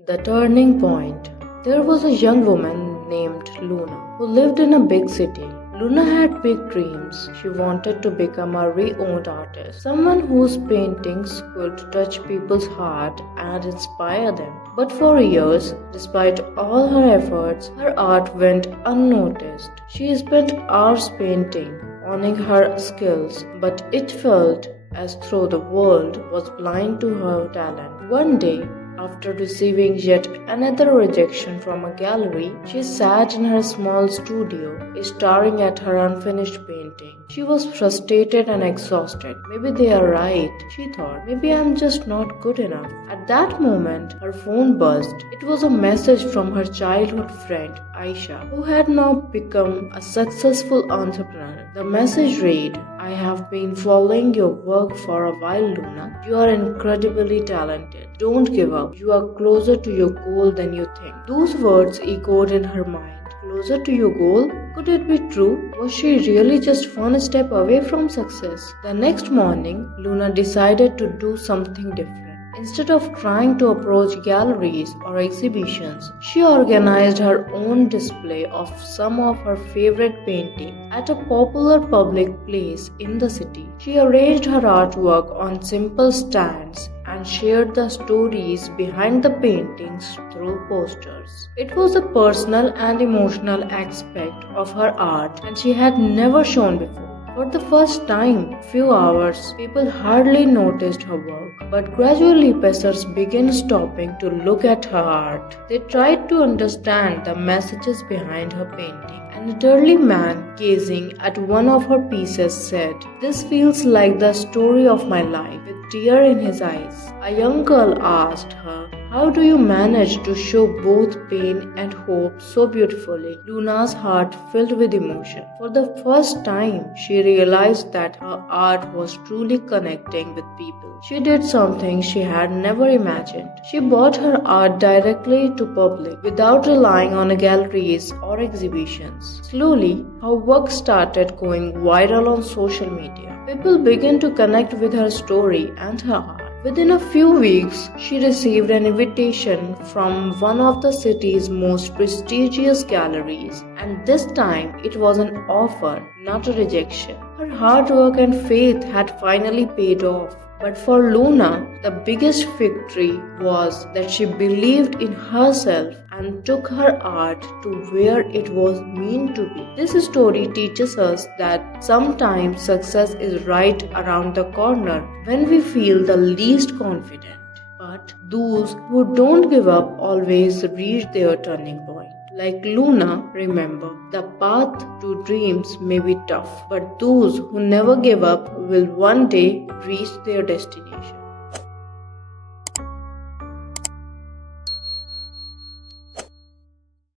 The turning point. There was a young woman named Luna who lived in a big city. Luna had big dreams. She wanted to become a renowned artist, someone whose paintings could touch people's heart and inspire them. But for years, despite all her efforts, her art went unnoticed. She spent hours painting, honing her skills, but it felt as though the world was blind to her talent. One day, after receiving yet another rejection from a gallery, she sat in her small studio, staring at her unfinished painting. She was frustrated and exhausted. Maybe they are right, she thought. Maybe I'm just not good enough. At that moment, her phone buzzed. It was a message from her childhood friend, Aisha, who had now become a successful entrepreneur. The message read, I have been following your work for a while, Luna. You are incredibly talented. Don't give up. You are closer to your goal than you think. Those words echoed in her mind. Closer to your goal? Could it be true? Was she really just one step away from success? The next morning, Luna decided to do something different. Instead of trying to approach galleries or exhibitions, she organized her own display of some of her favorite paintings at a popular public place in the city. She arranged her artwork on simple stands and shared the stories behind the paintings through posters. It was a personal and emotional aspect of her art and she had never shown before. For the first time, few hours, people hardly noticed her work, but gradually passers began stopping to look at her art. They tried to understand the messages behind her painting. An elderly man gazing at one of her pieces said, This feels like the story of my life, with tear in his eyes. A young girl asked her, How do you manage to show both pain and hope so beautifully? Luna's heart filled with emotion. For the first time, she realized that her art was truly connecting with people. She did something she had never imagined. She brought her art directly to public without relying on galleries or exhibitions. Slowly, her work started going viral on social media. People began to connect with her story and her art. Within a few weeks, she received an invitation from one of the city's most prestigious galleries, and this time it was an offer, not a rejection. Her hard work and faith had finally paid off. But for Luna, the biggest victory was that she believed in herself and took her art to where it was meant to be. This story teaches us that sometimes success is right around the corner when we feel the least confident. But those who don't give up always reach their turning point. Like Luna, remember, the path to dreams may be tough, but those who never give up will one day reach their destination.